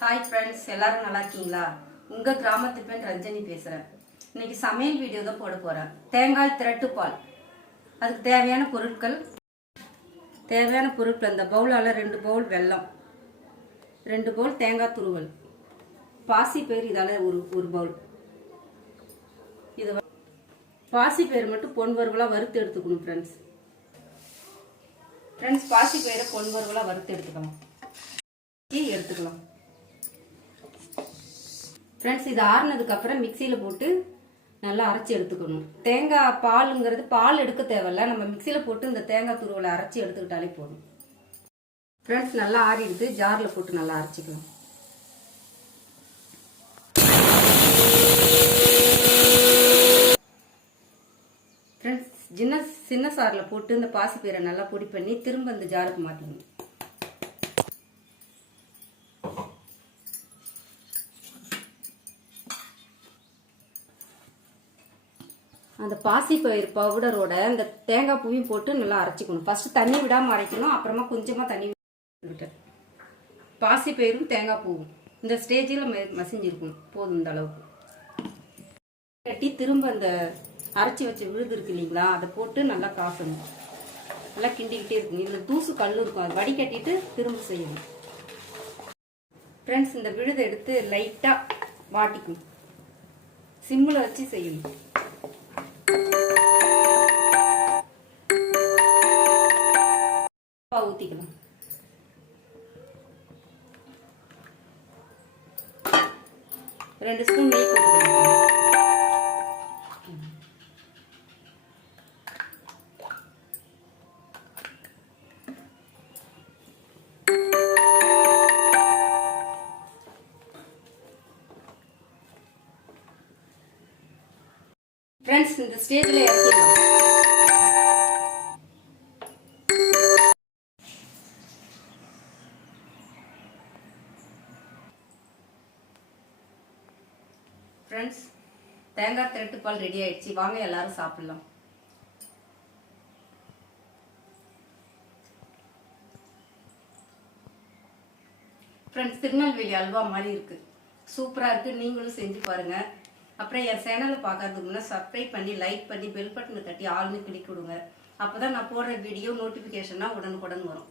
Hi friends எல்லாரும் நல்லா இருக்கீங்களா உங்கள் கிராமத்து பெண் ரஞ்சனி பேசுகிறேன் இன்னைக்கு சமையல் வீடியோ தான் போட போகிறேன் தேங்காய் திரட்டு பால். அதுக்கு தேவையான பொருட்கள் தேவையான பொருட்கள் இந்த பவுலால் ரெண்டு பவுல் வெல்லம் ரெண்டு பவுல் தேங்காய் துருவல். பாசி பயிர் இதால ஒரு ஒரு பவுல் இது பாசி பயிர் மட்டும் பொன் வறுவலாக வறுத்து எடுத்துக்கணும் ஃப்ரெண்ட்ஸ் ஃப்ரெண்ட்ஸ் பாசி பயிரை பொன் வறுவலாக வறுத்து எடுத்துக்கலாம். எடுத்துக்கலாம். ஃப்ரெண்ட்ஸ் இது ஆறுனதுக்கப்புறம் மிக்சியில் போட்டு நல்லா அரைச்சி எடுத்துக்கணும். தேங்காய் பாலுங்கிறது பால் எடுக்க தேவையில்ல. நம்ம மிக்சியில் போட்டு இந்த தேங்காய் துருவலை அரைச்சி எடுத்துக்கிட்டாலே போதும். ஃப்ரெண்ட்ஸ் நல்லா ஆறிடுது. ஜாரில் போட்டு நல்லா அரைச்சிக்கணும். ஃப்ரெண்ட்ஸ் சின்ன சின்ன சாரில் போட்டு இந்த பாசிப்பீரை நல்லா பொடி பண்ணி திரும்ப இந்த ஜாருக்கு மாற்றிக்கணும் அந்த பாசிப்பயிர் பவுடரோட இந்த தேங்காய் பூவையும் போட்டு நல்லா அரைச்சிக்கணும். ஃபஸ்ட்டு தண்ணி விடாமல் அரைக்கணும் அப்புறமா கொஞ்சமாக தண்ணி விட்டேன் பாசிப்பயிரும் தேங்காய் பூவும். இந்த ஸ்டேஜில் மசிஞ்சிருக்கணும். போதும் இந்த அளவுக்கு. கட்டி திரும்ப அந்த அரைச்சி வச்ச விழுது இருக்கு இல்லைங்களா அதை போட்டு நல்லா காசணும். நல்லா கிண்டிக்கிட்டே இருக்கும் இதில் தூசு கல் இருக்கும். அதை வடிகட்டிட்டு திரும்ப செய்யணும். ஃப்ரெண்ட்ஸ் இந்த விழுதை எடுத்து லைட்டாக வாட்டிக்கணும். சிம்மில் வச்சு செய்யணும். ஊற்றிக்கலாம் ரெண்டு ஸ்பூன் நெய் போட்டுக்கலாம் ஃப்ரெண்ட்ஸ் இந்த ஸ்டேஜில் இறக்கிடலாம். ஃப்ரெண்ட்ஸ் தேங்காய் திரட்டு பால் ரெடி ஆயிடுச்சு. வாங்க எல்லாரும் சாப்பிடலாம். ஃப்ரெண்ட்ஸ் திருநெல்வேலி அல்வா மாதிரி இருக்கு. சூப்பராக இருக்கு. நீங்களும் செஞ்சு பாருங்க. அப்புறம் என் சேனலை பார்க்கறதுக்கு முன்னே சப்ஸ்கிரைப் பண்ணி லைக் பண்ணி பெல் பட்டனை தட்டி ஆள்னு கிளிக் விடுங்க அப்பதான் நான் போடுற வீடியோ நோட்டிஃபிகேஷனாக உடனுக்குடன் வரும்.